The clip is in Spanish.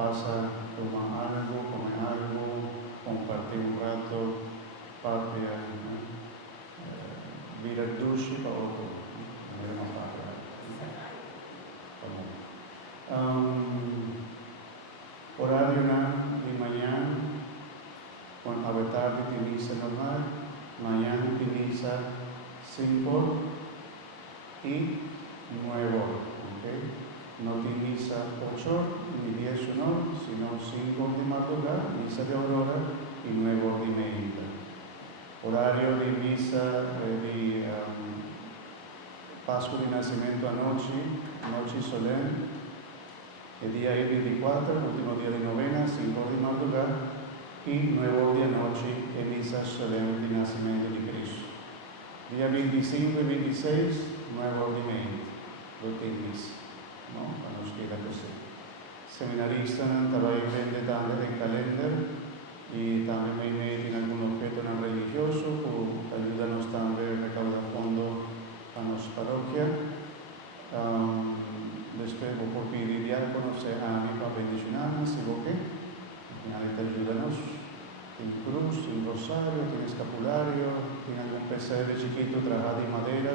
pasa, toma algo, come algo, comparte un rato, parte a vira il dushi, pa otto, non è una horario de mañana, con a tarde utiliza normal, mañana utiliza 5 y 9, ¿okay? No utiliza 8 ni 10 no, sino 5 de madrugada, misa de aurora y 9 de medita. Horario de misa de Pascua de Nacimiento noche solemne, el día 24, último día de novena, 5 de madrugada y 9 de noche, misa solemne de Nacimiento de Cristo. Día 25 y 26, 9 de medita, lo que es misa, ¿no? Para nos queda così. Seminarista también vende también el calendar y también me meten algún objeto no religioso, o ayúdanos también a recaudar fondos a nuestra parroquia. Después vos por pedir diáconos a mí para bendicionarme, si vos qué. Al final te ayúdanos. Tiene cruz, tiene rosario, tiene escapulario, tiene algún pesebre chiquito trabajado de madera.